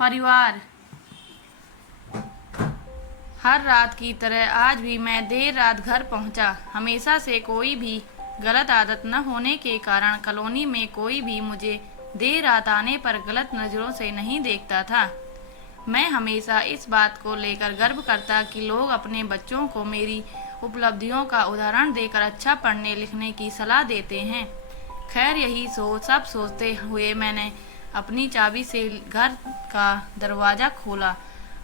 परिवार। हर रात की तरह आज भी मैं देर रात घर पहुंचा। हमेशा से कोई भी गलत आदत न होने के कारण कॉलोनी में कोई भी मुझे देर रात आने पर गलत नज़रों से नहीं देखता था। मैं हमेशा इस बात को लेकर गर्व करता कि लोग अपने बच्चों को मेरी उपलब्धियों का उदाहरण देकर अच्छा पढ़ने लिखने की सलाह देते हैं। खैर, यही सब सोचते हुए मैंने अपनी चाबी से घर का दरवाज़ा खोला।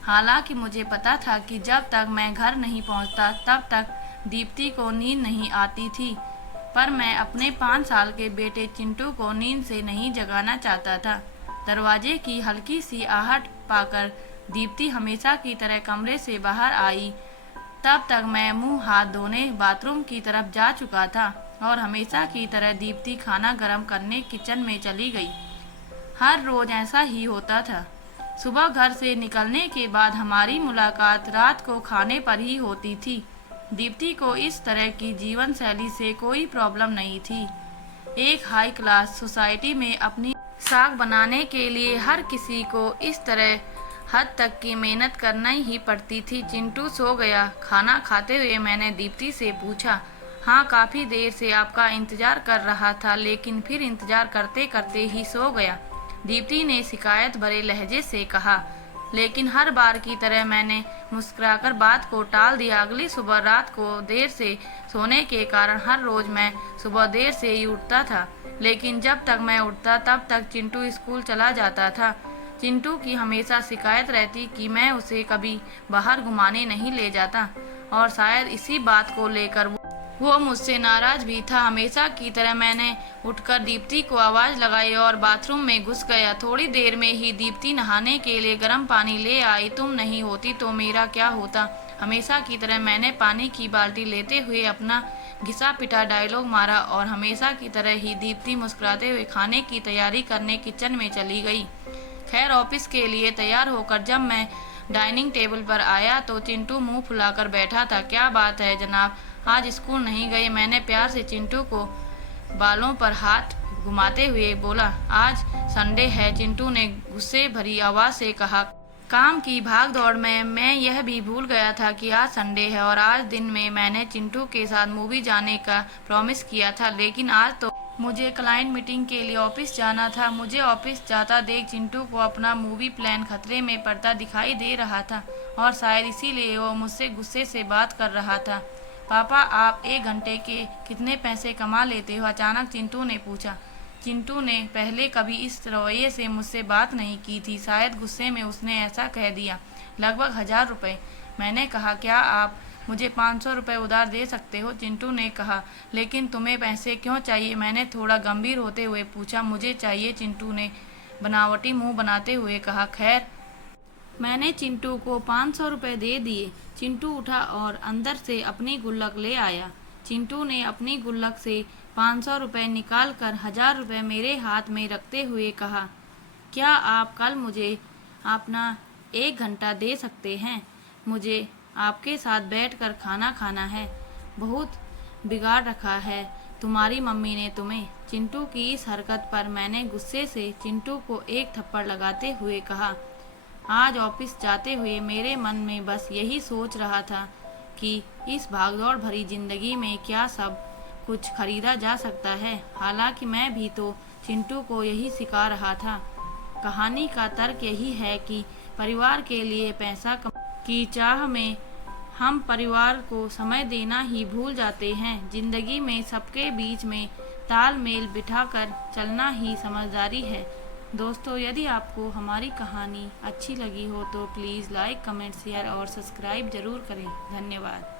हालांकि मुझे पता था कि जब तक मैं घर नहीं पहुंचता तब तक दीप्ति को नींद नहीं आती थी, पर मैं अपने 5 साल के बेटे चिंटू को नींद से नहीं जगाना चाहता था। दरवाजे की हल्की सी आहट पाकर दीप्ति हमेशा की तरह कमरे से बाहर आई। तब तक मैं मुंह हाथ धोने बाथरूम की तरफ जा चुका था और हमेशा की तरह दीप्ति खाना गर्म करने किचन में चली गई। हर रोज ऐसा ही होता था। सुबह घर से निकलने के बाद हमारी मुलाकात रात को खाने पर ही होती थी। दीप्ति को इस तरह की जीवन शैली से कोई प्रॉब्लम नहीं थी। एक हाई क्लास सोसाइटी में अपनी साख बनाने के लिए हर किसी को इस तरह हद तक की मेहनत करना ही पड़ती थी। चिंटू सो गया। खाना खाते हुए मैंने दीप्ति से पूछा, हाँ, काफ़ी देर से आपका इंतज़ार कर रहा था, लेकिन फिर इंतज़ार करते करते ही सो गया। दीप्ति ने शिकायत भरे लहजे से कहा, लेकिन हर बार की तरह मैंने मुस्कुराकर बात को टाल दिया। अगली सुबह रात को देर से सोने के कारण हर रोज़ मैं सुबह देर से ही उठता था, लेकिन जब तक मैं उठता तब तक चिंटू स्कूल चला जाता था। चिंटू की हमेशा शिकायत रहती कि मैं उसे कभी बाहर घुमाने नहीं ले जाता और शायद इसी बात को लेकर वो मुझसे नाराज़ भी था। हमेशा की तरह मैंने उठकर दीप्ति को आवाज़ लगाई और बाथरूम में घुस गया। थोड़ी देर में ही दीप्ति नहाने के लिए गर्म पानी ले आई। तुम नहीं होती तो मेरा क्या होता। हमेशा की तरह मैंने पानी की बाल्टी लेते हुए अपना घिसा पिटा डायलॉग मारा और हमेशा की तरह ही दीप्ति मुस्कुराते हुए खाने की तैयारी करने किचन में चली गई। खैर, ऑफिस के लिए तैयार होकर जब मैं डाइनिंग टेबल पर आया तो चिंटू मुंह फुलाकर बैठा था। क्या बात है जनाब, आज स्कूल नहीं गए? मैंने प्यार से चिंटू को बालों पर हाथ घुमाते हुए बोला। आज संडे है, चिंटू ने गुस्से भरी आवाज़ से कहा। काम की भाग दौड़ में मैं यह भी भूल गया था कि आज संडे है और आज दिन में मैंने चिंटू के साथ मूवी जाने का प्रॉमिस किया था, लेकिन आज तो मुझे क्लाइंट मीटिंग के लिए ऑफिस जाना था। मुझे ऑफिस जाता देख चिंटू को अपना मूवी प्लान खतरे में पड़ता दिखाई दे रहा था और शायद इसीलिए वो मुझसे गुस्से से बात कर रहा था। पापा, आप 1 घंटे के कितने पैसे कमा लेते हो? अचानक चिंटू ने पूछा। चिंटू ने पहले कभी इस रवैये से मुझसे बात नहीं की थी। शायद गुस्से में उसने ऐसा कह दिया। लगभग 1000 रुपये। मैंने कहा, क्या आप मुझे 500 रुपये उधार दे सकते हो? चिंटू ने कहा, लेकिन तुम्हें पैसे क्यों चाहिए? मैंने थोड़ा गंभीर होते हुए पूछा। मुझे चाहिए, चिंटू ने बनावटी मुंह बनाते हुए कहा। खैर, मैंने चिंटू को 500 रुपये दे दिए। चिंटू उठा और अंदर से अपनी गुल्लक ले आया। चिंटू ने अपनी गुल्लक से 500 रुपये निकाल कर 1000 रुपये मेरे हाथ में रखते हुए कहा, क्या आप कल मुझे अपना 1 घंटा दे सकते हैं? मुझे आपके साथ बैठकर खाना खाना है। बहुत बिगाड़ रखा है तुम्हारी मम्मी ने तुम्हें। चिंटू की इस हरकत पर मैंने गुस्से से चिंटू को एक थप्पड़ लगाते हुए कहा। आज ऑफिस जाते हुए मेरे मन में बस यही सोच रहा था कि इस भागदौड़ भरी जिंदगी में क्या सब कुछ खरीदा जा सकता है। हालांकि मैं भी तो चिंटू को यही सिखा रहा था। कहानी का तर्क यही है कि परिवार के लिए पैसा की चाह में हम परिवार को समय देना ही भूल जाते हैं। जिंदगी में सबके बीच में तालमेल बिठाकर चलना ही समझदारी है। दोस्तों, यदि आपको हमारी कहानी अच्छी लगी हो तो प्लीज़ लाइक, कमेंट, शेयर और सब्सक्राइब ज़रूर करें। धन्यवाद।